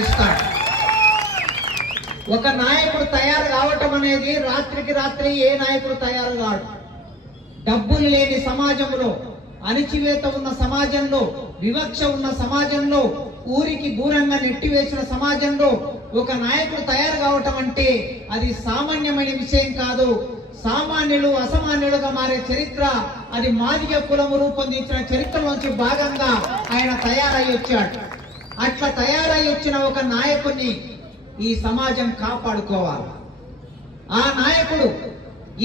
ఇస్తాడు ఒక నాయకుడు తయారు కావటం అనేది రాత్రికి రాత్రి ఏ నాయకుడు తయారు కాడు. డబ్బులు లేని సమాజంలో అణిచివేత ఉన్న సమాజంలో వివక్ష ఉన్న సమాజంలో ఊరికి దూరంగా నెట్టివేసిన సమాజంలో ఒక నాయకుడు తయారు కావటం అంటే అది సామాన్యమైన విషయం కాదు. సామాన్యులు అసామాన్యులుగా మారే చరిత్ర అది మాదిగ కులము రూపొందించిన చరిత్రలోంచి భాగంగా ఆయన తయారై వచ్చాడు అట్లా తయారై వచ్చిన ఒక నాయకుడిని ఈ సమాజం కాపాడుకోవాలి. ఆ నాయకుడు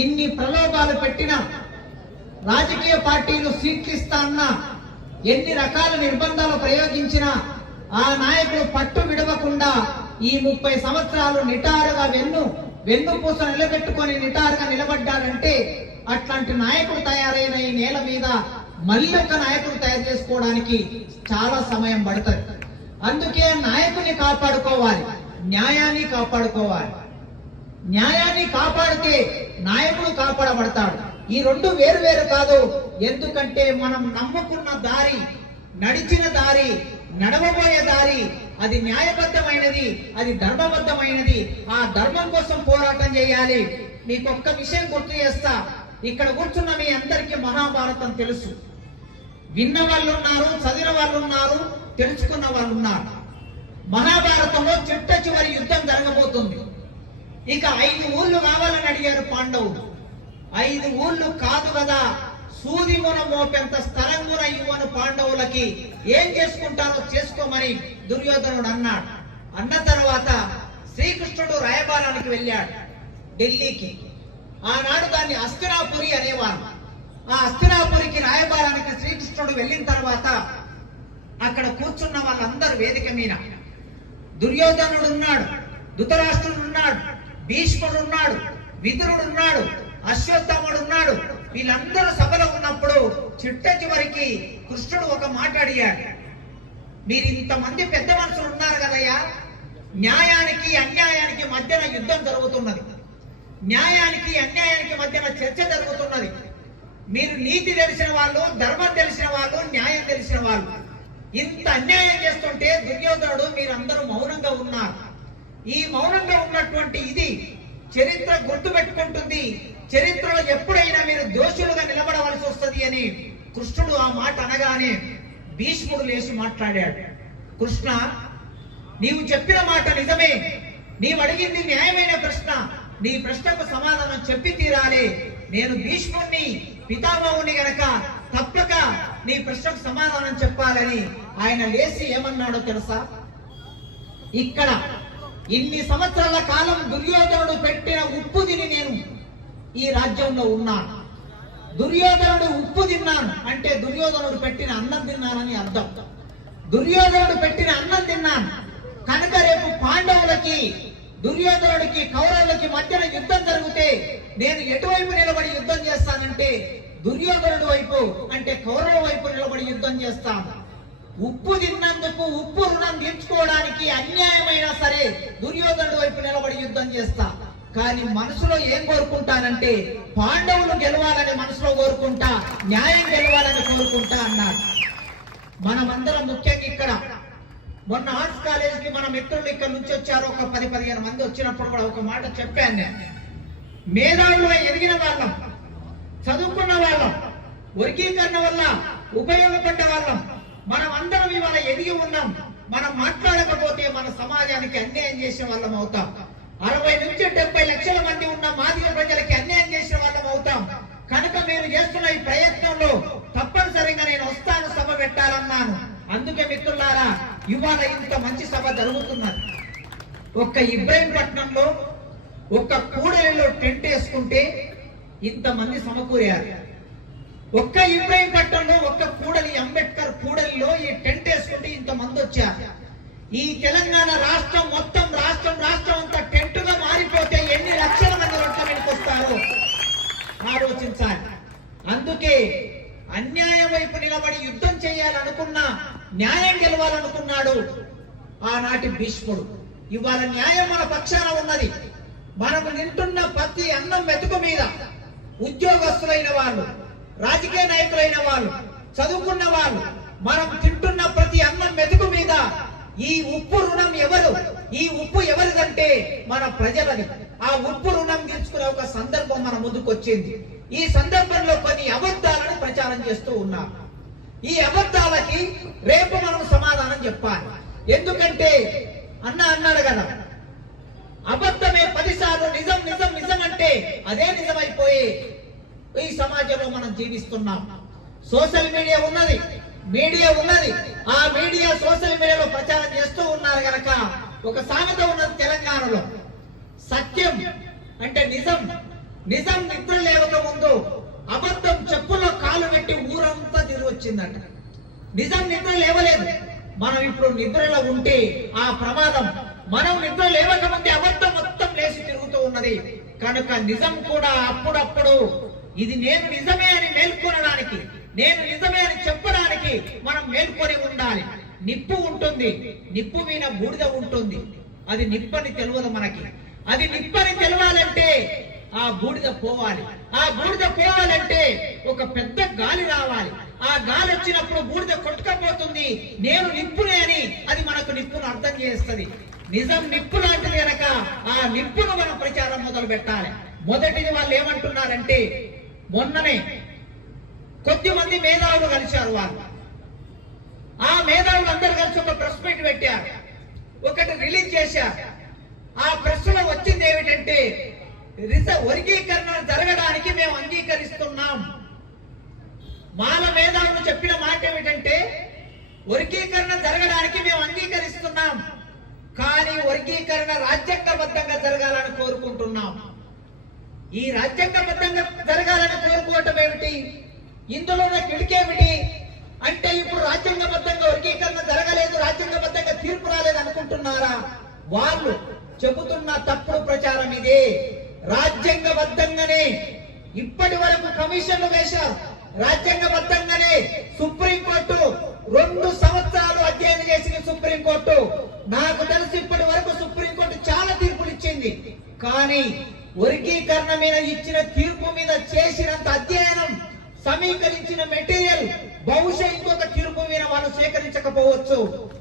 ఇన్ని ప్రలోభాలు పెట్టిన రాజకీయ పార్టీలు సీట్లు ఇస్తా అన్నా ఎన్ని రకాల నిర్బంధాలు ప్రయోగించినా ఆ నాయకుడు పట్టు విడవకుండా ఈ ముప్పై సంవత్సరాలు నిటారుగా వెన్ను వెన్నుపూస నిలబెట్టుకొని నిటారుగా నిలబడ్డాడంటే అట్లాంటి నాయకుడు తయారైన ఈ నేల మీద మళ్ళీ ఒక నాయకుడు తయారు చేసుకోవడానికి చాలా సమయం పడుతుంది. అందుకే నాయకుని కాపాడుకోవాలి న్యాయాన్ని కాపాడుకోవాలి. న్యాయాన్ని కాపాడితే నాయకుడు కాపాడబడతాడు. ఈ రెండు వేరు వేరు కాదు. ఎందుకంటే మనం నమ్ముకున్న దారి నడిచిన దారి నడవబోయే దారి అది న్యాయబద్ధమైనది అది ధర్మబద్ధమైనది. ఆ ధర్మం కోసం పోరాటం చేయాలి. మీకు ఒక్క విషయం గుర్తు చేస్తా. ఇక్కడ కూర్చున్న మీ అందరికీ మహాభారతం తెలుసు. విన్న వాళ్ళు ఉన్నారు చదివిన వాళ్ళు ఉన్నారు తెలుసుకున్న వాళ్ళు ఉన్నారు మహాభారతంలో చిట్ట చివరి యుద్ధం జరగబోతుంది. ఇక ఐదు ఊళ్ళు కావాలని అడిగారు పాండవులు. ఐదు ఊళ్ళు కాదు కదా సూదిమున మోపెంత స్థలం కూడా ఇవ్వను పాండవులకి. ఏం చేసుకుంటారో చేసుకోమని దుర్యోధనుడు అన్నాడు. అన్న తర్వాత శ్రీకృష్ణుడు రాయబారానికి వెళ్ళాడు ఢిల్లీకి. ఆనాడు దాన్ని అస్తినాపురి అనేవారు. ఆ అస్తినాపురికి రాయబారానికి శ్రీకృష్ణుడు వెళ్ళిన తర్వాత అక్కడ కూర్చున్న వాళ్ళందరూ వేదిక మీద. దుర్యోధనుడు ఉన్నాడు ధృతరాష్ట్రుడు ఉన్నాడు భీష్ముడు ఉన్నాడు విదురుడు ఉన్నాడు ఉన్నాడు వీళ్ళందరూ సభలో ఉన్నప్పుడు చిట్ట చివరికి కృష్ణుడు ఒక మాట అడిగాడు. మీరు ఇంతమంది పెద్ద మనుషులు ఉన్నారు కదయ్యా? న్యాయానికి అన్యాయానికి మధ్యన యుద్ధం జరుగుతున్నది. న్యాయానికి అన్యాయానికి మధ్యన చర్చ జరుగుతున్నది. మీరు నీతి తెలిసిన వాళ్ళు ధర్మం తెలిసిన వాళ్ళు న్యాయం తెలిసిన వాళ్ళు. ఇంత అన్యాయం చేస్తుంటే దుర్యోధనుడు మీరందరూ మౌనంగా ఉన్నారు. ఈ మౌనంగా ఉన్నటువంటి ఇది చరిత్ర గుర్తు పెట్టుకుంటుంది చరిత్రలో ఎప్పుడైనా మీరు దోషులుగా నిలబడవలసి వస్తుంది అని కృష్ణుడు ఆ మాట అనగానే భీష్ముడు లేచి మాట్లాడాడు. కృష్ణ నీవు చెప్పిన మాట నిజమే. నీవు అడిగింది న్యాయమైన ప్రశ్న. నీ ప్రశ్నకు సమాధానం చెప్పి తీరాలి. నేను భీష్ముణ్ణి పితామహుని గనక తప్పక నీ ప్రశ్నకు సమాధానం చెప్పాలని ఆయన లేచి ఏమన్నాడో తెలుసా? ఇక్కడ ఇన్ని సంవత్సరాల కాలం దుర్యోధనుడు పెట్టిన ఉప్పు తిని నేను ఈ రాజ్యంలో ఉన్నాను. దుర్యోధనుడు ఉప్పు తిన్నాను అంటే దుర్యోధనుడు పెట్టిన అన్నం తిన్నానని అర్థం. దుర్యోధనుడు పెట్టిన అన్నం తిన్నాను. కనుక రేపు పాండవులకి దుర్యోధనుడికి కౌరవులకి మధ్యన యుద్ధం జరిగితే నేను ఎటువైపు నిలబడి యుద్ధం చేస్తానంటే దుర్యోధనుడు వైపు అంటే కౌరవ వైపు నిలబడి యుద్ధం చేస్తాను. ఉప్పు తిన్నందుకు ఉప్పు రుణం తీర్చుకోవడానికి అన్యాయమైనా సరే దుర్యోధనుడు వైపు నిలబడి యుద్ధం చేస్తా. కానీ మనసులో ఏం కోరుకుంటానంటే పాండవులు గెలవాలని మనసులో కోరుకుంటా న్యాయం గెలవాలని కోరుకుంటా అన్నారు మనమందరం ముఖ్యంగా ఇక్కడ మొన్న ఆర్ట్స్ కాలేజ్కి మన మిత్రులు ఇక్కడ నుంచి వచ్చారు. ఒక పది పదిహేను మంది వచ్చినప్పుడు కూడా ఒక మాట చెప్పాను నేను. మేధావులు ఎదిగిన వాళ్ళం. చదువుకున్న వాళ్ళం వర్గీకరణ వల్ల ఉపయోగపడ్డ వాళ్ళం. మనం అందరం ఇవాళ ఎదిగి ఉన్నాం. మనం మాట్లాడకపోతే మన సమాజానికి అన్యాయం చేసిన వాళ్ళం అవుతాం. అరవై నుంచి డెబ్బై లక్షల మంది ఉన్న మాదిగ ప్రజలకి అన్యాయం చేసిన వాళ్ళం అవుతాం. కనుక మీరు చేస్తున్న ఈ ప్రయత్నంలో తప్పనిసరిగా నేను వస్తాను సభ పెట్టాలన్నాను. అందుకే మిత్రులారా ఇవాళ ఇంత మంచి సభ జరుగుతున్నది. ఒక్క ఇబ్రాహీంపట్నంలో ఒక్క కూడలిలో టెంట్ వేసుకుంటే ఇంతమంది సమకూరారు. ఒక్క ఇబ్రాహీంపట్నంలో ఒక్క కూడలి అంబేద్కర్ కూడలిలో ఈ టెంట్ వేసుకుంటే ఇంతమంది వచ్చారు. ఈ తెలంగాణ రాష్ట్రం మొత్తం రాష్ట్రం రాష్ట్రం అంతా టెంటుగా మారిపోతే ఎన్ని లక్షల మంది రొట్టె మీదకి వస్తారో? ఆలోచించాలి. అందుకే అన్యాయం వైపు నిలబడి యుద్ధం చేయాలనుకున్నా న్యాయం గెలవాలనుకున్నాడు ఆనాటి భీష్ముడు. ఇవాళ న్యాయం మన పక్షాన ఉన్నది. మనము నింటున్న ప్రతి అన్నం మెతుకు మీద ఉద్యోగస్తులైన వాళ్ళు రాజకీయ నాయకులైన వాళ్ళు చదువుకున్న వాళ్ళు మనం తింటున్న ప్రతి అన్నం మెతుకు మీద ఈ ఉప్పు రుణం ఎవరు? ఈ ఉప్పు ఎవరిదంటే మన ప్రజలది. ఆ ఉప్పు రుణం తీర్చుకునే ఒక సందర్భం మన ముందుకు వచ్చింది. ఈ సందర్భంలో కొన్ని అబద్ధాలను ప్రచారం చేస్తూ ఉన్నారు ఈ అబద్ధాలకి రేపు మనం సమాధానం చెప్పాలి. ఎందుకంటే అన్న అన్నాడు కదా అబద్ధమే పదిసార్లు నిజం నిజం నిజం అంటే అదే నిజమైపోయి ఈ సమాజంలో మనం జీవిస్తున్నాం. సోషల్ మీడియా ఉన్నది. మీడియా ఉన్నది. ఆ మీడియా సోషల్ మీడియాలో ప్రచారం చేస్తూ ఉన్నారు కనుక ఒక సామెత ఉన్నది తెలంగాణలో. సత్యం అంటే నిజం. నిజం నిద్ర లేవక ముందు అబద్ధం చెప్పులో కాలు పెట్టి ఊరంతా తిరిగి వచ్చిందంట. నిజం నిద్ర లేవలేదు. మనం ఇప్పుడు నిద్రలో ఉంటే ఆ ప్రమాదం. మనం నిద్ర లేవక ముందే అబద్ధం మొత్తం లేచి తిరుగుతూ ఉన్నది. కనుక నిజం కూడా అప్పుడప్పుడు ఇది నేను నిజమే అని మేల్కొనడానికి నేను నిజమే అని చెప్పడానికి మనం మేల్కొని ఉండాలి. నిప్పు ఉంటుంది నిప్పు మీద బూడిద ఉంటుంది. అది నిప్పని తెలియదు మనకి. అది నిప్పని తెలవాలంటే ఆ బూడిద పోవాలి. ఆ బూడిద పోవాలంటే ఒక పెద్ద గాలి రావాలి. ఆ గాలి వచ్చినప్పుడు బూడిద కొట్టుకపోతుంది. నేను నిప్పునే అని అది మనకు నిప్పును అర్థం చేస్తుంది. నిజం నిప్పు లాంటిది కనుక ఆ నిప్పును మనం ప్రచారం మొదలు పెట్టాలి మొదటిది వాళ్ళు ఏమంటున్నారంటే మొన్ననే కొద్ది మంది మేధావులు కలిశారు వాళ్ళు. ఆ మేధావులు అందరు కలిసి ఒక ప్రెస్ మీట్ పెట్టారు. ఒకటి రిలీజ్ చేశారు. ఆ ప్రెస్లో వచ్చింది ఏమిటంటే వర్గీకరణ జరగడానికి మేము అంగీకరిస్తున్నాం. మాల మేధావులు చెప్పిన మాట ఏమిటంటే వర్గీకరణ జరగడానికి మేము అంగీకరిస్తున్నాం. కానీ వర్గీకరణ రాజ్యాంగబద్ధంగా జరగాలని కోరుకుంటున్నాం. ఈ రాజ్యాంగబద్ధంగా జరగాలని కోరుకోవటం ఏమిటి? ఇందులోనే కిడికేమిటి అంటే ఇప్పుడు రాజ్యాంగబద్ధంగా వర్గీకరణ జరగలేదు రాజ్యాంగబద్ధంగా తీర్పు రాలేదు అనుకుంటున్నారా? వాళ్ళు చెబుతున్న తప్పుడు ప్రచారం ఇదే. రాజ్యాంగబద్ధంగానే ఇప్పటి వరకు కమిషన్లు వేశారు. రాజ్యాంగబద్ధంగానే సుప్రీంకోర్టు రెండు సంవత్సరాలు అధ్యయనం చేసింది సుప్రీంకోర్టు. నాకు తెలిసి ఇప్పటి వరకు సుప్రీంకోర్టు చాలా తీర్పులు ఇచ్చింది. కానీ వర్గీకరణ మీద ఇచ్చిన తీర్పు మీద చేసినంత అధ్యయనం సమీకరించిన మెటీరియల్ బహుశా ఇంకొక తీర్పు మీద వాళ్ళు సేకరించకపోవచ్చు.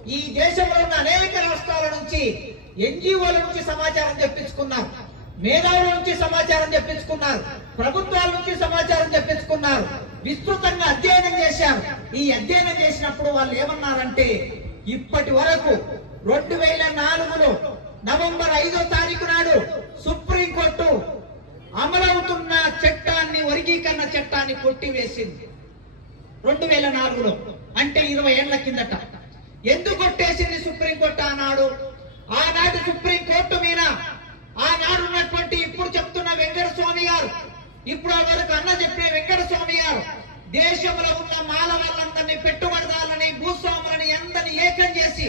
ఈ దేశంలో ఉన్న అనేక రాష్ట్రాల నుంచి ఎన్జిఓల నుంచి సమాచారం తెప్పించుకున్నారు. మేధావుల నుంచి సమాచారం తెప్పించుకున్నారు. ప్రభుత్వాల నుంచి సమాచారం తెప్పించుకున్నారు. విస్తృతంగా అధ్యయనం చేశారు. ఈ అధ్యయనం చేసినప్పుడు వాళ్ళు ఏమన్నారంటే ఇప్పటి వరకు రెండు వేల నాలుగులో నవంబర్ ఐదో తారీఖు నాడు సుప్రీంకోర్టు అమలవుతున్న చట్టాన్ని వర్గీకరణ చట్టాన్ని కొట్టివేసింది. రెండు వేల నాలుగులో అంటే ఇరవై ఏళ్ళ కిందట. ఎందుకు కొట్టేసింది సుప్రీంకోర్టు ఆనాడు? ఆనాడు సుప్రీంకోర్టు మీద ఆనాడు ఉన్నటువంటి ఇప్పుడు చెప్తున్న వెంకట స్వామి గారు ఇప్పుడు వరకు అన్న చెప్పిన వెంకట స్వామి గారు దేశంలో ఉన్న మాల వాళ్ళందరూ పెట్టుబడిదారులని భూస్వాములని అందరినీ ఏకం చేసి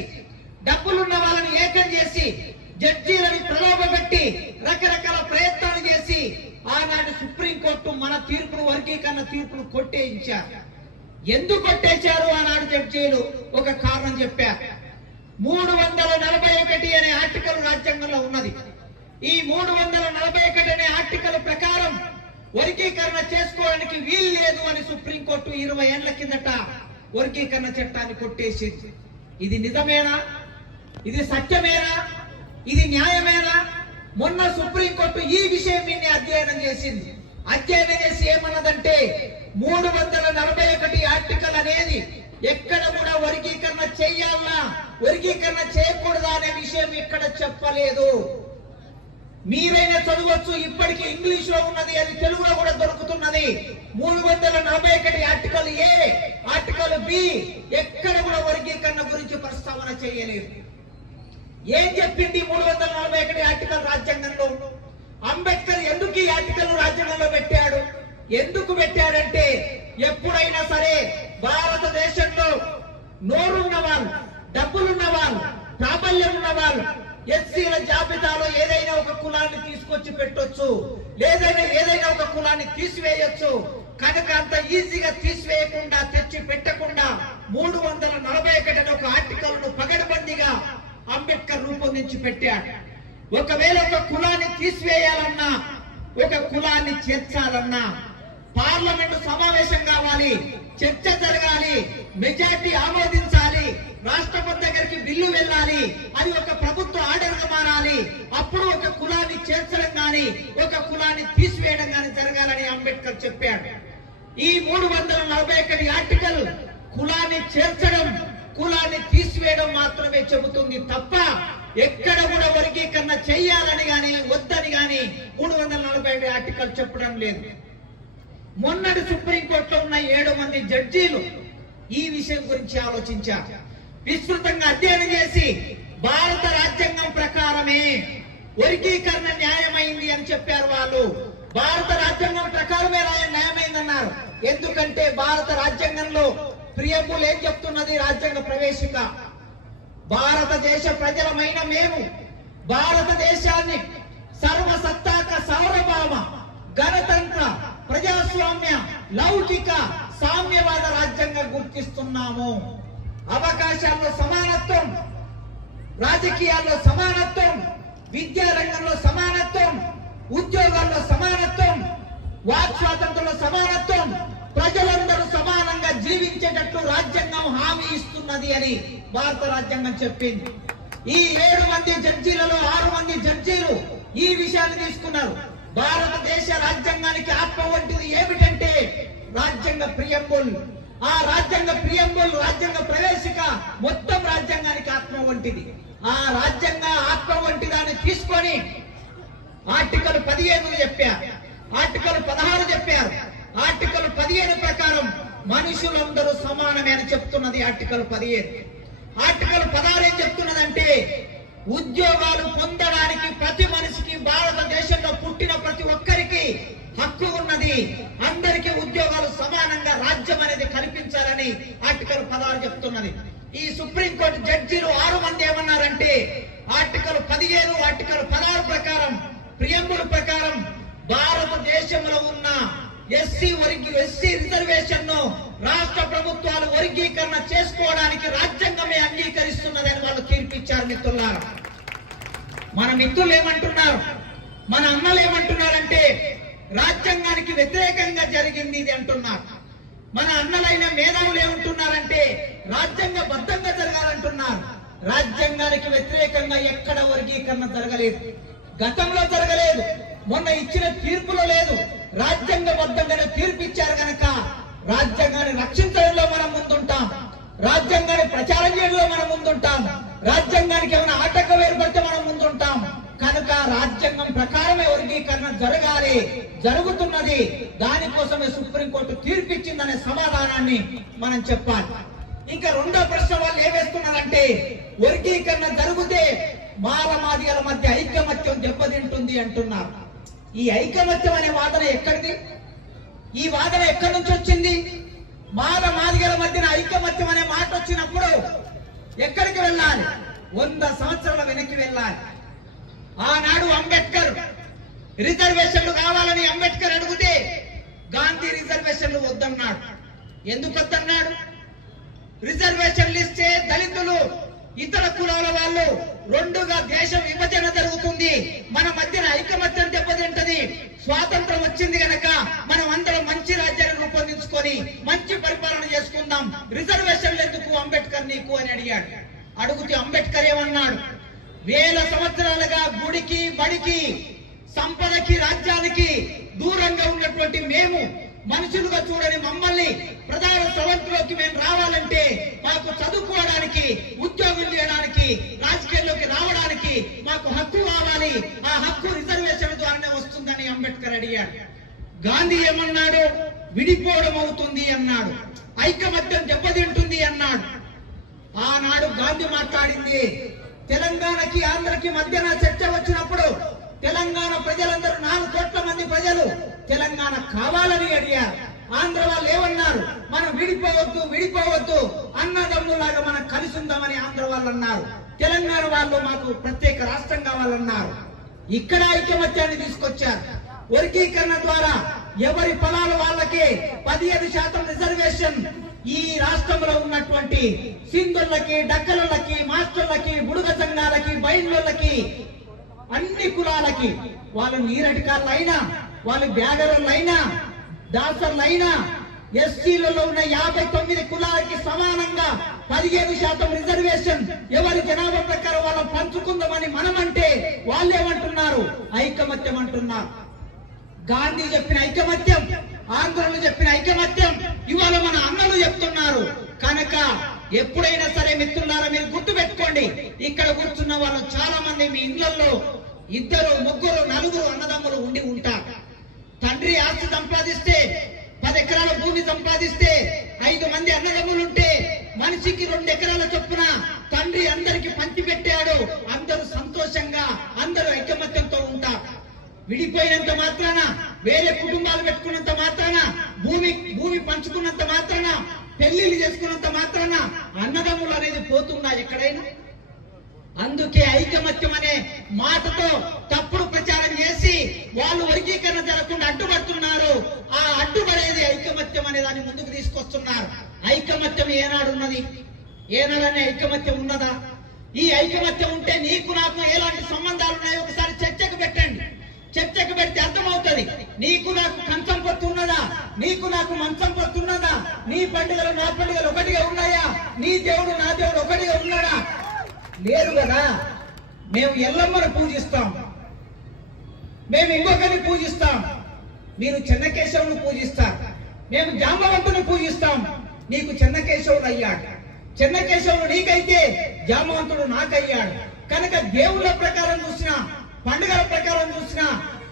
డబ్బులున్న వాళ్ళని ఏకం చేసి జడ్జీలని ప్రలోభపెట్టి రకరకాల ప్రయత్నాలు చేసి ఆనాడు సుప్రీంకోర్టు మన తీర్పును వర్గీకరణ తీర్పును కొట్టేయించారు ఎందుకు కొట్టేశారు? ఆనాడు జడ్జీలు ఒక కారణం చెప్పారు మూడు వందల నలభై ఒకటి అనే ఆర్టికల్ రాజ్యాంగంలో ఉన్నది. ఈ మూడు వందల నలభై ఒకటి అనే ఆర్టికల్ ప్రకారం వర్గీకరణ చేసుకోవడానికి వీలు లేదు అని సుప్రీంకోర్టు ఇరవై ఏళ్ళ కిందట వర్గీకరణ చట్టాన్ని కొట్టేసింది. ఇది నిజమేనా? ఇది సత్యమేనా? ఇది న్యాయమేనా? మొన్న సుప్రీంకోర్టు ఈ విషయం అధ్యయనం చేసింది. అధ్యయనం చేసి ఏమన్నదంటే మూడు వందల నలభై ఒకటి ఆర్టికల్ అనేది ఎక్కడ కూడా వర్గీకరణ చెయ్యాలా వర్గీకరణ చేయకూడదా అనే విషయం ఇక్కడ చెప్పలేదు. మీరైనా చదవచ్చు ఇప్పటికీ ఇంగ్లీష్లో ఉన్నది అది తెలుగులో కూడా దొరుకుతున్నది. మూడు వందల నలభై ఒకటి ఆర్టికల్ ఏ ఆర్టికల్ బి ఎక్కడ కూడా వర్గీకరణ గురించి ప్రస్తావన చేయలేదు. ఏం చెప్పింది మూడు వందల నలభై ఒకటి ఆర్టికల్ రాజ్యాంగంలో? అంబేద్కర్ ఎందుకు ఈ ఆర్టికల్ రాజ్యాంగంలో పెట్టాడు? ఎందుకు పెట్టాడంటే ఎప్పుడైనా సరే భారతదేశంలో నోరున్న వాళ్ళు డబ్బులున్న వాళ్ళు ప్రాబల్యం ఉన్న వాళ్ళు ఎస్సీల జాబితాలో ఏదైనా ఒక కులాన్ని తీసుకొచ్చి పెట్టొచ్చు లేదైనా ఏదైనా ఒక కులాన్ని తీసివేయొచ్చు. కనుక అంత ఈజీగా తీసివేయకుండా తెచ్చి పెట్టకుండా మూడు వందల నలభై ఒకటి ఒక ఆర్టికల్ను పగడబందిగా అంబేద్కర్ రూపొందించి పెట్టాడు. ఒకవేళ ఒక కులాన్ని తీసివేయాలన్నా ఒక కులాన్ని చేర్చాలన్నా పార్లమెంటు సమావేశం కావాలి చర్చ జరగాలి మెజార్టీ ఆమోదించాలి రాష్ట్రపతి దగ్గరికి బిల్లు వెళ్ళాలి అది ఒక ప్రభుత్వ ఆడగా మారాలి అప్పుడు ఒక కులాన్ని చేర్చడం కానీ ఒక కులాన్ని తీసివేయడం కానీ జరగాలని అంబేద్కర్ చెప్పాడు. ఈ మూడు వందల నలభై ఒకటి ఆర్టికల్ కులాన్ని చేర్చడం కులాన్ని తీసివేయడం మాత్రమే చెబుతుంది తప్ప ఎక్కడ కూడా వర్గీకరణ చెయ్యాలని గాని వద్దని గాని మూడు వందల నలభై ఐదు ఆర్టికల్ చెప్పడం లేదు. మొన్నటి సుప్రీంకోర్టులో ఉన్న ఏడు మంది జడ్జీలు ఈ విషయం గురించి ఆలోచించారు. విస్తృతంగా అధ్యయనం చేసి భారత రాజ్యాంగం ప్రకారమే వర్గీకరణ న్యాయమైంది అని చెప్పారు వాళ్ళు. భారత రాజ్యాంగం ప్రకారమే న్యాయమైందన్నారు. ఎందుకంటే భారత రాజ్యాంగంలో ప్రియములు ఏం చెప్తున్నది? రాజ్యాంగ ప్రవేశిక. భారతదేశ ప్రజలమైన మేము భారతదేశాన్ని సర్వసత్తాక సార్వభౌమ గణతంత్ర ప్రజాస్వామ్య లౌకిక సామ్యవాద రాజ్యంగా గుర్తిస్తున్నాము. అవకాశాల్లో సమానత్వం రాజకీయాల్లో సమానత్వం విద్యా రంగంలో సమానత్వం ఉద్యోగాల్లో సమానత్వం వాక్ స్వాతంత్రంలో సమానత్వం ప్రజలందరూ సమానంగా జీవించేటట్లు రాజ్యాంగం హామీ ఇస్తున్నది అని భారత రాజ్యాంగం చెప్పింది. ఈ ఏడు మంది జడ్జీలలో ఆరు మంది జడ్జీలు ఈ విషయాన్ని తీసుకున్నారు. భారతదేశ రాజ్యాంగానికి ఆత్మ వంటిది ఏమిటంటే రాజ్యాంగ ప్రియంబుల్. ఆ రాజ్యాంగ ప్రియంబుల్ రాజ్యాంగ ప్రవేశిక మొత్తం రాజ్యాంగానికి ఆత్మ వంటిది ఆ రాజ్యాంగ ఆత్మ వంటి దాన్ని తీసుకొని ఆర్టికల్ పదిహేను చెప్పారు. ఆర్టికల్ పదహారు చెప్పారు. ఆర్టికల్ పదిహేను ప్రకారం మనుషులందరూ సమానమే అని చెప్తున్నది ఆర్టికల్ పదిహేను. ఆర్టికల్ పదహారు ఏం చెప్తున్నదంటే ఉద్యోగాలు పొందడానికి ప్రతి మనిషికి భారతదేశంలో పుట్టిన ప్రతి ఒక్కరికి హక్కు ఉన్నది. అందరికీ ఉద్యోగాలు సమానంగా రాజ్యం అనేది కల్పించాలని ఆర్టికల్ పదహారు చెప్తున్నది. ఈ సుప్రీంకోర్టు జడ్జీలు ఆరు మంది ఏమన్నారంటే ఆర్టికల్ పదిహేను ఆర్టికల్ పదహారు ప్రకారం ప్రియంబుల ప్రకారం భారతదేశంలో ఉన్న ఎస్సీ వరకు ఎస్సీ రిజర్వేషన్ను రాష్ట్ర ప్రభుత్వాలు వర్గీకరణ చేసుకోవడానికి రాజ్యాంగమే అంగీకరిస్తున్నదని వాళ్ళు తీర్పిచ్చారు మిత్రులారా. మన మిత్రులు ఏమంటున్నారు? మన అన్నలు ఏమంటున్నారంటే రాజ్యాంగానికి వ్యతిరేకంగా జరిగింది ఇది అంటున్నారు. మన అన్నలైన మేధావులు ఏమంటున్నారంటే రాజ్యాంగ బద్ధంగా జరగాలంటున్నారు. రాజ్యాంగానికి వ్యతిరేకంగా ఎక్కడ వర్గీకరణ జరగలేదు. గతంలో జరగలేదు. మొన్న ఇచ్చిన తీర్పులో లేదు. రాజ్యాంగబద్ధంగానే తీర్పు ఇచ్చారు కనుక రాజ్యాంగాన్ని రక్షించడంలో మనం ముందుంటాం. రాజ్యాంగాన్ని ప్రచారం చేయడంలో మనం ముందుంటాం. రాజ్యాంగానికి ఏమైనా ఆటంకం ఏర్పడితే మనం ముందుంటాం. కనుక రాజ్యాంగం ప్రకారమే వర్గీకరణ జరగాలి. జరుగుతున్నది. దానికోసమే సుప్రీంకోర్టు తీర్పిచ్చిందనే సమాధానాన్ని మనం చెప్పాలి. ఇంకా రెండో ప్రశ్న వాళ్ళు ఏమేస్తున్నారంటే వర్గీకరణ జరిగితే మారమాదిగల మధ్య ఐకమత్యం దెబ్బతింటుంది అంటున్నారు. ఈ ఐకమత్యం అనే వాదన ఎక్కడిది? ఈ వాదన ఎక్కడి నుంచి వచ్చింది? మాల మాదిగల మధ్యన ఐకమత్యం అనే మాట వచ్చినప్పుడు ఎక్కడికి వెళ్ళాలి? వంద సంవత్సరాల వెనక్కి వెళ్ళాలి. ఆనాడు అంబేద్కర్ రిజర్వేషన్లు కావాలని అంబేద్కర్ అడిగితే గాంధీ రిజర్వేషన్లు వద్దన్నాడు. ఎందుకు వద్దన్నాడు? రిజర్వేషన్లు ఇస్తే దళితులు ఇతర కులాల వాళ్ళు రెండుగా దేశం విభజన జరుగుతుంది. మన మధ్యన ఐకమత్యం దెబ్బతింటది. స్వాతంత్రం వచ్చింది గనక మనం అందరం మంచి రాజ్యాన్ని రూపొందించుకొని మంచి పరిపాలన చేసుకుందాం. రిజర్వేషన్లు ఎందుకు అంబేద్కర్ నీకు అని అడిగాడు. అడుగుతూ అంబేద్కర్ ఏమన్నాడు? వేల సంవత్సరాలుగా గుడికి బడికి సంపదకి రాజ్యానికి దూరంగా ఉన్నటువంటి మేము మనుషులుగా చూడని మమ్మల్ని ప్రధాన స్రవంతిలోకి మేము రావాలంటే మాకు చదువుకోవడం అయ్యాడు. గాంధీ ఏమన్నాడు? విడిపోవడం అవుతుంది అన్నాడు. ఐకమత్యం దెబ్బతింటుంది అన్నాడు. ఆనాడు గాంధీ మాట్లాడింది తెలంగాణకి ఆంధ్రకి మధ్యన చర్చ వచ్చినప్పుడు తెలంగాణ ప్రజలందరూ నాలుగు కోట్ల మంది ప్రజలు తెలంగాణ కావాలని అడిగారు. ఆంధ్ర వాళ్ళు ఏమన్నారు? మనం విడిపోవద్దు విడిపోవద్దు అన్నదమ్ములాగా మనం కలిసి ఉందామని ఆంధ్ర వాళ్ళు అన్నారు. తెలంగాణ వాళ్ళు మాకు ప్రత్యేక రాష్ట్రం కావాలన్నారు ఇక్కడ ఐకమత్యాన్ని తీసుకొచ్చారు. వర్గీకరణ ద్వారా ఎవరి పొలాలు వాళ్ళకే పదిహేను శాతం రిజర్వేషన్ ఈ రాష్ట్రంలో ఉన్నటువంటి సింధులకి డక్కలకి మాస్టర్లకి బుడుగ సంఘాలకి బయలులకి అన్ని కులాలకి వాళ్ళు నీరటికారులైనా వాళ్ళు బ్యాగరులైనా దాసర్లైనా ఎస్సీలలో ఉన్న యాభై తొమ్మిది కులాలకి సమానంగా పదిహేను శాతం రిజర్వేషన్ ఎవరి జనాభా ప్రకారం వాళ్ళని పంచుకుందామని మనమంటే వాళ్ళు ఏమంటున్నారు ఐకమత్యం అంటున్నారు గాంధీ చెప్పిన ఐకమత్యం ఆంధ్రులు చెప్పిన ఐకమత్యం ఇవాళ మన అన్నలు చెప్తున్నారు. కనుక ఎప్పుడైనా సరే మిత్రులారా మీరు గుర్తు పెట్టుకోండి ఇక్కడ కూర్చున్న వాళ్ళు చాలా మంది మీ ఇళ్ళలో ఇద్దరు ముగ్గురు నలుగురు అన్నదమ్ములు ఉండి ఉంటారు. తండ్రి ఆస్తి సంపాదిస్తే పది ఎకరాల భూమి సంపాదిస్తే ఐదు మంది అన్నదమ్ములు ఉంటే మనిషికి రెండు ఎకరాల చొప్పున తండ్రి అందరికి పంచి పెట్టాడు. అందరూ సంతోషంగా అందరూ విడిపోయినంత మాత్రాన వేరే కుటుంబాలు పెట్టుకున్నంత మాత్రాన భూమి భూమి పంచుకున్నంత మాత్రాన పెళ్ళిళ్ళు చేసుకున్నంత మాత్రాన అన్నదమ్ములు అనేది పోతుందా ఎక్కడైనా? అందుకే ఐకమత్యం అనే మాటతో తప్పుడు ప్రచారం చేసి వాళ్ళు వర్గీకరణ జరగకుండా అడ్డుపడుతున్నారు. ఆ అడ్డుపడేది ఐకమత్యం అనే దాన్ని ముందుకు తీసుకొస్తున్నారు. ఐకమత్యం ఏనాడు ఉన్నది? ఏనాడనే ఐకమత్యం ఉన్నదా? ఈ ఐకమత్యం ఉంటే నీకు నాకు ఎలాంటి సంబంధాలు ఉన్నాయో ఒకసారి చర్చకు పెట్టండి. చర్చకు పెడితే అర్థమవుతుంది. నీకు నాకు కంచం పట్టు ఉన్నదా? నీకు నాకు మంచం పట్టు ఉన్నదా? నీ పండుగలు నా పండుగలు ఒకటిగా ఉన్నాయా? నీ దేవుడు నా దేవుడు ఒకటిగా ఉన్నాడా? లేదు కదా. మేము ఎల్లమ్మను పూజిస్తాం. మేము ఇంకొకరిని పూజిస్తాం. మీరు చెన్నకేశవుని పూజిస్తారు. మేము జాంబవంతుని పూజిస్తాం. నీకు చెన్నకేశవుడు అయ్యాడు. చెన్నకేశవుడు నీకైతే జామవంతుడు నాకయ్యాడు. కనుక దేవుళ్ళ ప్రకారం చూసినా పండుగల ప్రకారం చూసినా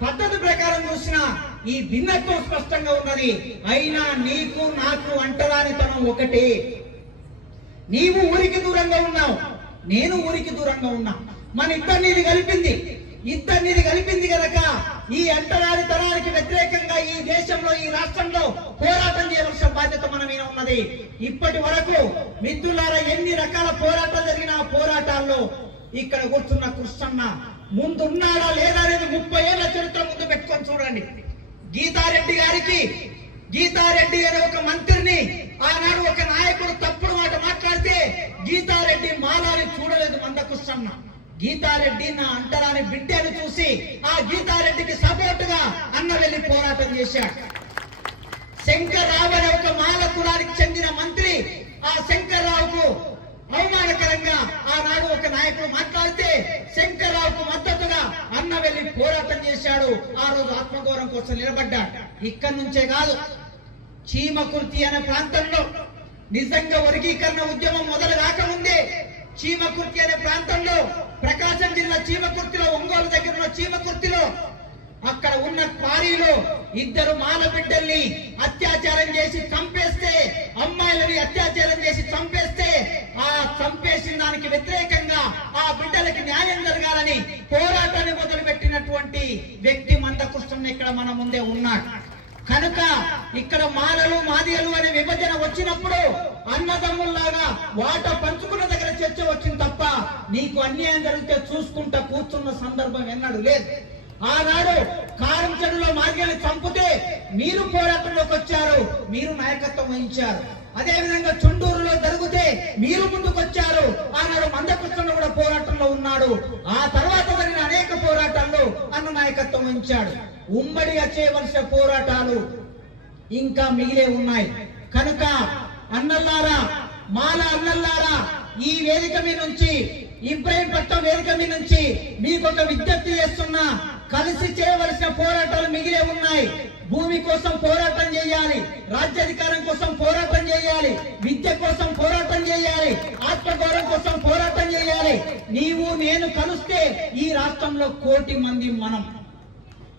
పద్ధతి ప్రకారం చూసినా ఈ భిన్నత్వం స్పష్టంగా ఉన్నది. అయినా నీకు నాకు అంటరానితనం ఒకటి. నీవు ఊరికి దూరంగా ఉన్నావు. నేను ఊరికి దూరంగా ఉన్నా. మన ఇద్దరిని కలిపింది. ఇద్దరిని కలిపింది కనుక ఈ అంటరాని తరానికి వ్యతిరేకంగా ఈ దేశంలో ఈ రాష్ట్రంలో పోరాటం చేయవలసిన బాధ్యత మన మీద ఉన్నది. ఇప్పటి వరకు మిత్రులారా ఎన్ని రకాల పోరాటాలు జరిగిన పోరాటాల్లో ఇక్కడ కూర్చున్న కృష్ణన్న ముందున్నాడా లేదా అనేది ముప్పై ఏళ్ళ చరిత్ర ముందు పెట్టుకొని చూడండి. గీతారెడ్డి గారికి గీతారెడ్డి అనే ఒక మంత్రిని ఆనాడు ఒక నాయకుడు తప్పుడు మాట మాట్లాడితే గీతారెడ్డి మాలాని చూడలేదు మందకృష్ణన్న. గీతారెడ్డి నా అంటరాని బిడ్డను చూసి ఆ గీతారెడ్డికి సపోర్ట్గా అన్న వెళ్ళి పోరాటం చేశాడు. శంకర్రావు అనే ఒక మాల కులానికి చెందిన మంత్రి ఆ శంకర్రావుకు అవమానకరంగా ఆనాడు ఒక నాయకుడు మాట్లాడితే శంకరరావుకు మద్దతుగా అన్న వెళ్ళి పోరాటం చేశాడు. ఆ రోజు ఆత్మగౌరవం కోసం నిలబడ్డాడు. ఇక్కడి నుంచే కాదు చీమకుర్తి అనే ప్రాంతంలో నిజంగా వర్గీకరణ ఉద్యమం మొదలు రాకముందే చీమకుర్తి అనే ప్రాంతంలో ప్రకాశం జిల్లా చీమకుర్తిలో ఒంగోలు దగ్గర ఉన్న చీమకుర్తిలో అక్కడ ఉన్న క్వారీలో ఇద్దరు మాల బిడ్డల్ని అత్యాచారం చేసి చంపేస్తే అమ్మాయిలని అత్యాచారం చేసి చంపేస్తే ఆ చంపేసిన దానికి వ్యతిరేకంగా ఆ బిడ్డలకి న్యాయం జరగాలని పోరాటాన్ని మొదలుపెట్టినటువంటి వ్యక్తి మందకృష్ణ ఇక్కడ మన ముందే ఉన్నాడు. కనుక ఇక్కడ మాలలు మాదియలు అనే విభజన వచ్చినప్పుడు అన్నదమ్ముల్లాగా వాట పంచుకున్న దగ్గర చర్చ వచ్చింది తప్ప నీకు అన్యాయం జరిగితే చూసుకుంటా కూర్చున్న సందర్భం ఎన్నడూ లేదు. ఆనాడు కారం చెడులో మార్గాన్ని చంపితే మీరు పోరాటంలోకి వచ్చారు మీరు నాయకత్వం వహించారు. అదే విధంగా చుండూరులో జరిగితే మీరు ముందుకొచ్చారు ఆనాడు మందకృష్ణ కూడా పోరాటంలో ఉన్నాడు. ఆ తర్వాత జరిగిన అనేక పోరాటాల్లో అన్న నాయకత్వం వహించాడు. ఉమ్మడిగా చేయవలసిన పోరాటాలు ఇంకా మిగిలే ఉన్నాయి. కనుక అన్నల్లారా మాల అన్నల్లారా ఈ వేదిక మీ నుంచి ఇబ్రాహీంపట్నం వేదిక మీ నుంచి మీకు ఒక విజ్ఞప్తి చేస్తున్నా. కలిసి చేయవలసిన పోరాటాలు మిగిలే ఉన్నాయి. భూమి కోసం పోరాటం చేయాలి. రాజ్యాధికారం కోసం పోరాటం చేయాలి. విద్య కోసం పోరాటం చేయాలి. ఆత్మగౌరవం కోసం పోరాటం చేయాలి. నీవు నేను కలిస్తే ఈ రాష్ట్రంలో కోటి మంది మనం.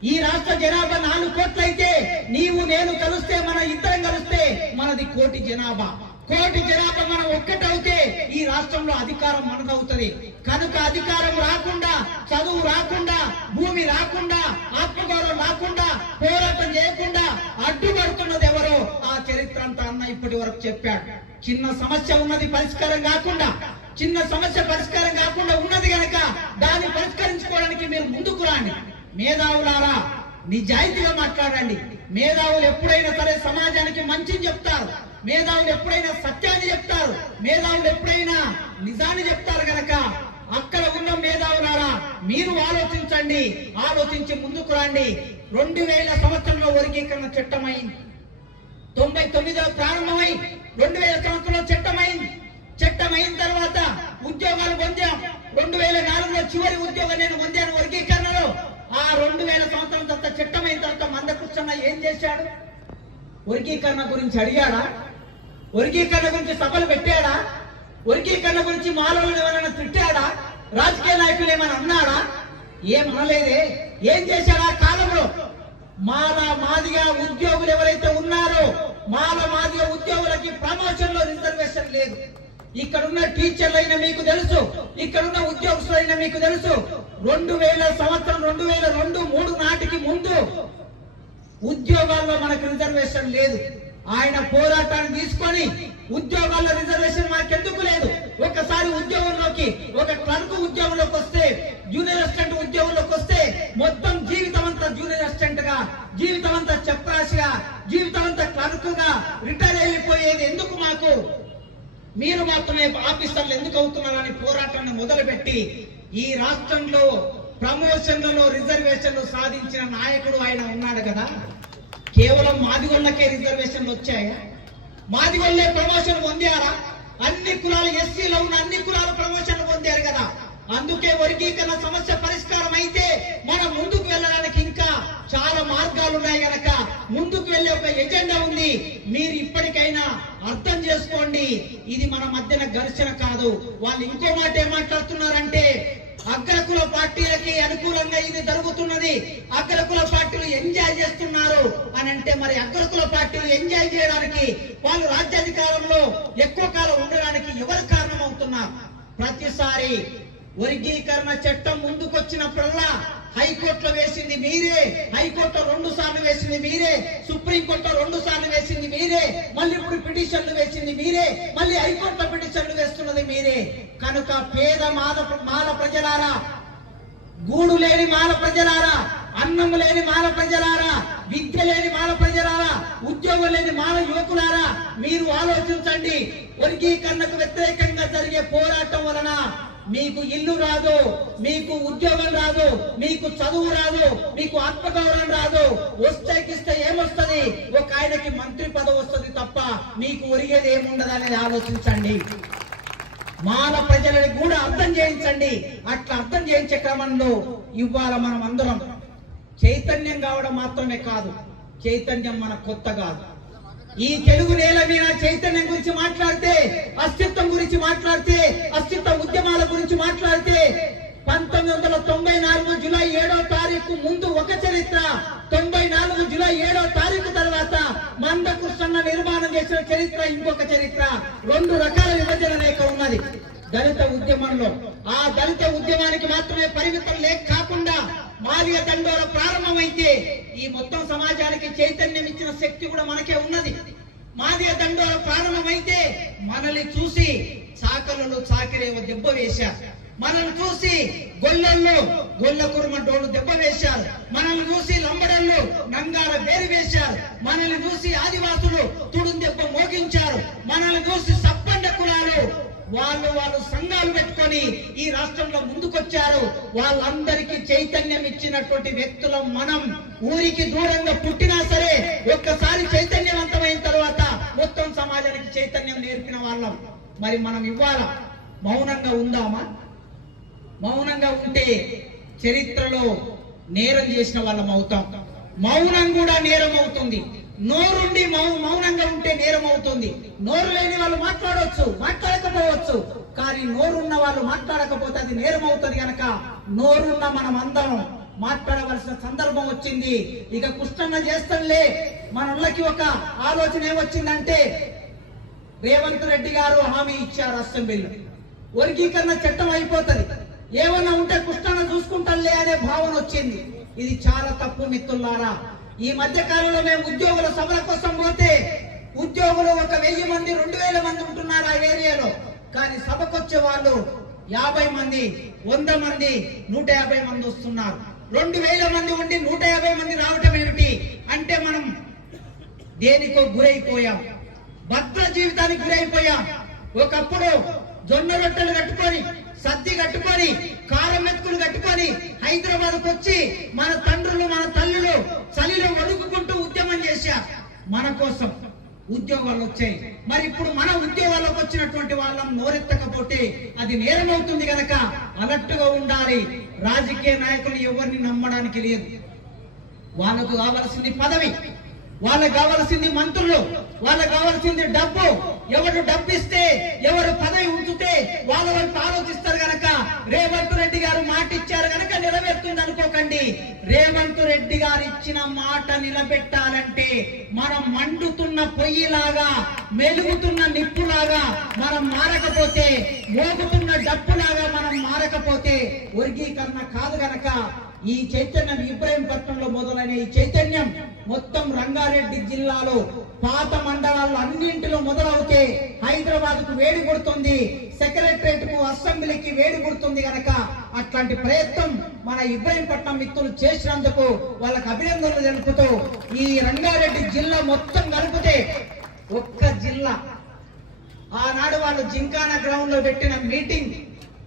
ఈ రాష్ట్ర జనాభా నాలుగు కోట్లయితే నీవు నేను కలిస్తే మన ఇద్దరం కలిస్తే మనది కోటి జనాభా. కోటి జనాభా మనం ఒక్కటవుతే ఈ రాష్ట్రంలో అధికారం మనదవుతుంది. కనుక అధికారం రాకుండా చదువు రాకుండా భూమి రాకుండా ఆత్మగౌరవం రాకుండా పోరాటం చేయకుండా అడ్డుపడుతున్నది ఎవరో ఆ చరిత్ర అంతా అన్న ఇప్పటి వరకు చెప్పాడు. చిన్న సమస్య ఉన్నది పరిష్కారం కాకుండా చిన్న సమస్య పరిష్కారం కాకుండా ఉన్నది గనక దాన్ని పరిష్కరించుకోవడానికి మీరు ముందుకు రాండి. మేధావులారా నిజాయితీగా మాట్లాడండి. మేధావులు ఎప్పుడైనా సరే సమాజానికి మంచిని చెప్తారు. మేధావులు ఎప్పుడైనా సత్యాన్ని చెప్తారు. మేధావులు ఎప్పుడైనా నిజాన్ని చెప్తారు గనక అక్కడ ఉన్న మేధావులారా మీరు ఆలోచించండి. ఆలోచించి ముందుకు రండి. రెండు వేల సంవత్సరంలో వర్గీకరణ చట్టమైంది. తొంభై తొమ్మిదిలో ప్రారంభమై రెండు వేల సంవత్సరంలో చట్టమైంది. చట్టమైన తర్వాత ఉద్యోగాలు పొందాం. రెండు వేల నాలుగులో చివరి ఉద్యోగం నేను పొందాను వర్గీకరణలో. ఆ రెండు వేల సంవత్సరం తర్వాత చట్టమైన తర్వాత మందకృష్ణ ఏం చేశాడు? వర్గీకరణ గురించి అడిగాడా? వర్గీకరణ గురించి సభలు పెట్టాడా? వర్గీకరణ గురించి మాలవులను ఎవరైనా తిట్టాడా? రాజకీయ నాయకులు ఏమైనా అన్నాడా? ఏమనలేదే ఏం చేశాడా కాలంలో? మాల మాదిగా ఉద్యోగులు ఎవరైతే ఉన్నారో మాల మాదిగా ఉద్యోగులకి ప్రమోషన్లో రిజర్వేషన్ లేదు. ఇక్కడున్న టీచర్లైన మీకు తెలుసు ఇక్కడున్న ఉద్యోగస్తులైన మీకు తెలుసు. రెండు వేల సంవత్సరం రెండు వేల రెండు మూడు నాటికి ముందు ఉద్యోగాల్లో మనకు రిజర్వేషన్ లేదు. ఆయన పోరాటాన్ని తీసుకొని ఉద్యోగాల్లో రిజర్వేషన్ మాకెందుకు లేదు? ఒకసారి ఉద్యోగంలోకి ఒక క్లర్క్ ఉద్యోగంలోకి వస్తే జూనియర్ అసిస్టెంట్ ఉద్యోగంలోకి వస్తే మొత్తం జీవితం అంతా జూనియర్ అసిస్టెంట్గా జీవితం అంతా చెప్రాసిగా జీవితం అంతా క్లర్క్గా రిటైర్ అయిపోయేది ఎందుకు మాకు? మీరు మాత్రమే ఆఫీసర్లు ఎందుకు అవుతున్నారని పోరాటాన్ని మొదలుపెట్టి ఈ రాష్ట్రంలో ప్రమోషన్లలో రిజర్వేషన్లు సాధించిన నాయకుడు ఆయన ఉన్నాడు కదా? కేవలం మాదిగొళ్ళకే రిజర్వేషన్లు వచ్చాయా? మాదిగొళ్ళే ప్రమోషన్ పొందారా? అన్ని కులాలు ఎస్సీలో ఉన్న అన్ని కులాలు ప్రమోషన్ పొందారు కదా. అందుకే వర్గీకరణ సమస్య పరిష్కారం అయితే మనం ముందుకు వెళ్ళడానికి ఇంకా చాలా మార్గాలు ఉన్నాయి గనక. ముందుకు వెళ్ళే ఒక ఎజెండా ఉంది. మీరు ఇప్పటికైనా అర్థం చేసుకోండి. ఇది మన మధ్యన ఘర్షణ కాదు. వాళ్ళు ఇంకో మాట ఏం మాట్లాడుతున్నారంటే అగ్రకుల పార్టీలకి అనుకూలంగా ఇది జరుగుతున్నది. అగ్రకుల పార్టీలు ఎంజాయ్ చేస్తున్నారు అని అంటే మరి అగ్రకుల పార్టీలు ఎంజాయ్ చేయడానికి వాళ్ళు రాజ్యాధికారంలో ఎక్కువ కాలం ఉండడానికి ఎవరు కారణం అవుతున్నారు ప్రతిసారి వర్గీకరణ చట్టం ముందుకొచ్చినప్పుడల్లా హైకోర్టులో వేసింది మీరే. హైకోర్టులో రెండు సార్లు వేసింది మీరే. సుప్రీంకోర్టులో రెండు సార్లు వేసింది మీరే. మళ్ళీ ఇప్పుడు పిటిషన్లు వేసింది మీరే. మళ్ళీ హైకోర్టులో పిటిషన్లు వేస్తున్నది మీరే. కనుక పేద మాల మాల ప్రజలారా గూడు లేని మాల ప్రజలారా అన్నం లేని మాల ప్రజలారా విద్య లేని మాల ప్రజలారా ఉద్యోగం లేని మాల యువకులారా మీరు ఆలోచించండి. వర్గీకరణకు వ్యతిరేకంగా జరిగే పోరాటం వలన మీకు ఇల్లు రాదు మీకు ఉద్యోగం రాదు మీకు చదువు రాదు మీకు ఆత్మగౌరవం రాదు. వస్తేకిస్తే ఏమొస్తుంది? ఒక ఆయనకి మంత్రి పదవి వస్తుంది తప్ప మీకు ఒరిగేది ఏముండదు అనేది ఆలోచించండి. మాన ప్రజలని కూడా అర్థం చేయించండి. అట్లా అర్థం చేయించే క్రమంలో ఇవ్వాల మనం అందరం చైతన్యం కావడం మాత్రమే కాదు. చైతన్యం మన కొత్త కాదు. ఈ తెలుగు నేల మీద చైతన్యం గురించి మాట్లాడితే అస్తిత్వం గురించి మాట్లాడితే అస్తిత్వ ఉద్యమాల గురించి మాట్లాడితే పంతొమ్మిది వందల తొంభై నాలుగు జులై ఏడో తారీఖు ముందు ఒక చరిత్ర తొంభై నాలుగు జులై ఏడో తారీఖు తర్వాత మందకృష్ణ నిర్మాణం చేసిన చరిత్ర ఇంకొక చరిత్ర. రెండు రకాల విభజన రేఖ ఉన్నది. దళిత ఉద్యమంలో. ఆ దళిత ఉద్యమానికి మాత్రమే పరిమితం లేక కాకుండా మాదిగ దండోర ప్రారంభమైతే ఈ మొత్తం సమాజానికి చైతన్యం ఇచ్చిన శక్తి కూడా మనకే ఉన్నది. మాదిగ దండోర ప్రారంభమైతే మనల్ని చూసి చాకలలో చాకరేవ దెబ్బ వేశారు. మనల్ని చూసి గొల్లల్లో గొల్ల కురుమంటోళ్ళు దెబ్బ వేశారు. మనల్ని చూసి లంబడళ్ళు నంగాల వేరు వేశారు. మనల్ని చూసి ఆదివాసులు తుడుం దెబ్బ మోగించారు. మనల్ని చూసి సప్పండ కులాలు వాళ్ళు వాళ్ళు సంఘాలు పెట్టుకొని ఈ రాష్ట్రంలో ముందుకొచ్చారు. వాళ్ళందరికీ చైతన్యం ఇచ్చినటువంటి వ్యక్తులం మనం. ఊరికి దూరంగా పుట్టినా సరే ఒక్కసారి చైతన్యవంతమైన తర్వాత మొత్తం సమాజానికి చైతన్యం నేర్పిన వాళ్ళం. మరి మనం ఇవ్వాల? మౌనంగా ఉందామా? మౌనంగా ఉంటే చరిత్రలో నేరం చేసిన వాళ్ళం అవుతాం. మౌనం కూడా నేరం అవుతుంది. నోరుండి మౌ- మౌనంగా ఉంటే నేరం అవుతుంది నోరు లేని వాళ్ళు మాట్లాడవచ్చు మాట్లాడకపోవచ్చు. కానీ నోరున్న వాళ్ళు మాట్లాడకపోతే అది నేరం అవుతుంది కనుక నోరున్న మనం అందరం మాట్లాడవలసిన సందర్భం వచ్చింది. ఇక కృష్ణన్న చేస్తాంలే మనకి ఒక ఆలోచన ఏమొచ్చిందంటే రేవంత్ రెడ్డి గారు హామీ ఇచ్చారు అసెంబ్లీలో వర్గీకరణ చట్టం అయిపోతుంది. ఏమన్నా ఉంటే కృష్ణన్న చూసుకుంటాలే అనే భావన వచ్చింది. ఇది చాలా తప్పు మిత్రులారా. ఈ మధ్య కాలంలో మేము ఉద్యోగుల సభల కోసం పోతే ఉద్యోగులు ఒక వెయ్యి మంది రెండు వేల మంది ఉంటున్నారు ఆ ఏరియాలో. కానీ సభకొచ్చే వాళ్ళు యాభై మంది వంద మంది నూట యాభై మంది వస్తున్నారు. రెండు వేల మంది ఉండి నూట యాభై మంది రావటం ఏమిటి? అంటే మనం దేనికో గురైపోయాం. భద్ర జీవితానికి గురైపోయాం. ఒకప్పుడు జొన్న రొట్టెలు కట్టుకొని సద్ది కట్టుకొని కారం మెతుకులు కట్టుకొని హైదరాబాద్ వచ్చి మన తండ్రులు మన తల్లులు చలిలో వణుకుకుంటూ ఉద్యమం చేశారు. మన కోసం ఉద్యోగాలు వచ్చాయి. మరి ఇప్పుడు మన ఉద్యోగాలకు వచ్చినటువంటి వాళ్ళం నోరెత్తకపోతే అది నేరం అవుతుంది కనుక అలర్ట్గా ఉండాలి. రాజకీయ నాయకులు ఎవరిని నమ్మడానికి లేదు. వాళ్ళకు కావలసింది పదవి. వాళ్ళకు కావాల్సింది మంత్రులు వాళ్ళకు కావాల్సింది డబ్బు. ఎవరు డబ్బిస్తే ఎవరు పదవి ఉంచితే వాళ్ళ వరకు ఆలోచిస్తారు గనక. రేవంత్ రెడ్డి గారు మాట ఇచ్చారు గనక నిలబెడుతుంది అనుకోకండి. రేవంత్ రెడ్డి గారు ఇచ్చిన మాట నిలబెట్టాలంటే మనం మండుతున్న పొయ్యిలాగా మెలుగుతున్న నిప్పులాగా మనం మారకపోతే మోగుతున్న డప్పులాగా మనం మారకపోతే వర్గీకరణ కాదు గనక. ఈ చైతన్యం ఇబ్రాహీంపట్నంలో మొదలైన ఈ చైతన్యం మొత్తం రంగారెడ్డి జిల్లాలో పాత మండలాల్లో అన్నింటిలో మొదలవుతే హైదరాబాద్కు వేడి కొడుతుంది సెక్రటరేట్కు అసెంబ్లీకి వేడి కొడుతుంది గనక అట్లాంటి ప్రయత్నం మన ఇబ్రాహీంపట్నం మిత్రులు చేసినందుకు వాళ్ళకి అభినందనలు తెలుపుతూ ఈ రంగారెడ్డి జిల్లా మొత్తం కలిపితే ఒక్క జిల్లా. ఆనాడు వాళ్ళు జింకానా గ్రౌండ్లో పెట్టిన మీటింగ్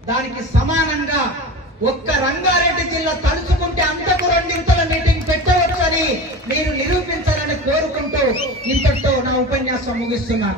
దానికి సమానంగా ఒక్క రంగారెడ్డి జిల్లా తలుచుకుంటే అంతకు రెండింతల మీటింగ్ పెట్టవచ్చని మీరు నిరూపించాలని కోరుకుంటూ ఇంతటితో నా ఉపన్యాసం ముగిస్తున్నాను.